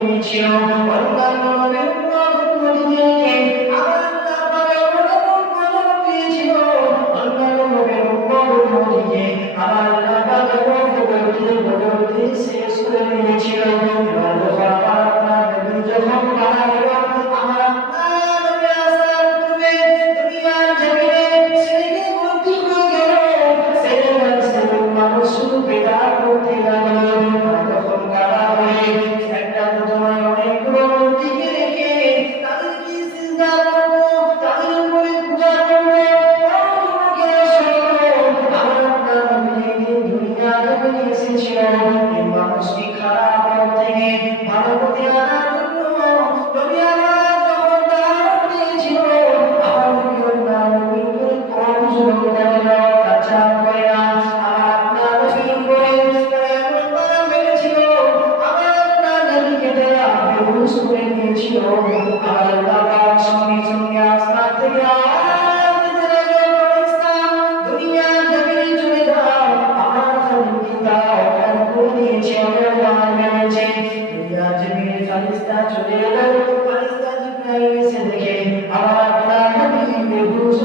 ছিল অন্যান্য নবীদেরকে আল্লাহ পাক অনুগ্রহ দিয়েছিল অন্যান্য নবীদেরকে আল্লাহ পাক অনুগ্রহ দিয়ে শেষ করে দিয়েছিল যখন মারা গেল আমার নবী আসার পূর্বে দুনিয়ার জমিনে ছেলেকে ভর্তি হয়ে গেল ছেলে মানুষ শুধু বেদাত করতে লাগলো তখন কারা হয়ে একটা তোমার অনেকগুলো মূর্তিকে রেখে তাদেরকে সিজদা করবো তাদের উপরে পূজা করবো আমার নবী দুনিয়া জমিনে এসেছিল এই মানুষকে খারাপ পথ থেকে ভালো পথে আনার জন্য নবী আমার যখন দাওয়াত দিয়েছিল আমার নবী করে কম জোর দেন আচ্ছা হয় না আপনার নবী করে এমন তারা মেরেছিল আমার নবীকে দেয়া বেহুশ করে দিয়েছিল আল্লাহ পাক সঙ্গে সঙ্গে আসমান থেকে আওয়াজ দিতে লাগলো ইসলাম দুনিয়া জমিনে চলে যাও আমার নবীকে দাও কেন করে দিয়েছে আল্লাহ মেরেছে দুনিয়া জমিনে ফারিস্তা চলে এলো ফারিস্তা জিবরাইল এসে দেখে আমার আপনার নবী বেহুশ